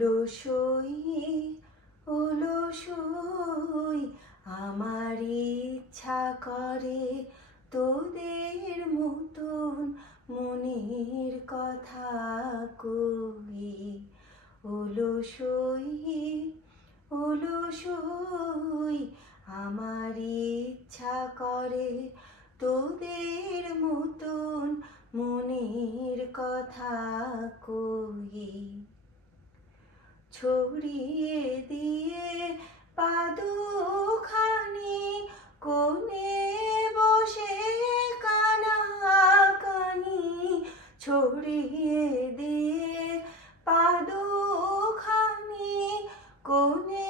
ওলসই ওলসই আমার ইচ্ছা করে তোদের মতন মনের কথা কই। ওলসই ওলসই আমার ইচ্ছা করে তোদের মতন মনের কথা কই। ছড়িয়ে দিয়ে পাদুখানি কোণে বসে কানা কানি ছড়িয়ে দিয়ে পাদুখানি কোণে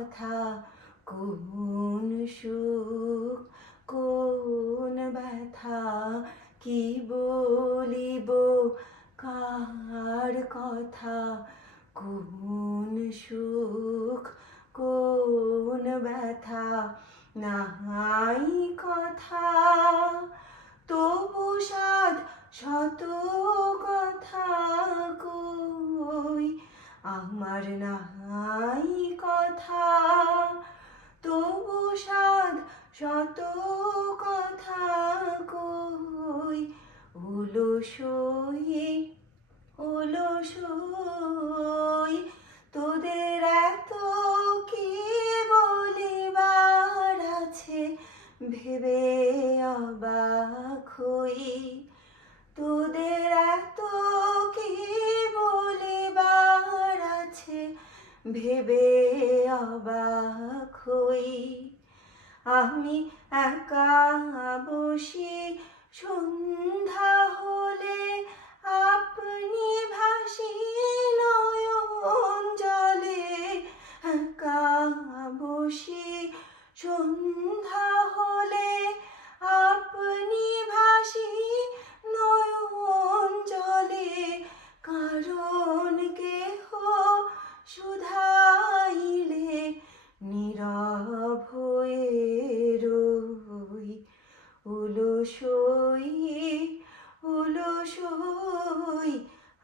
কথা, কোন সুখ, কোন ব্যথা, কি বলিব, কার কথা, কোন সুখ, কোন ব্যথা, নাই কথা। তবু সাদ শত কথা কই, আমার নাই শত কথা কই ওলসই ওলসই তোদের এত কি বলিবার আছে? ভেবে অবাক হই, তোদের এত কি বলিবার আছে? ভেবে অবাক হই। আমি একা বসি সন্ধ্যা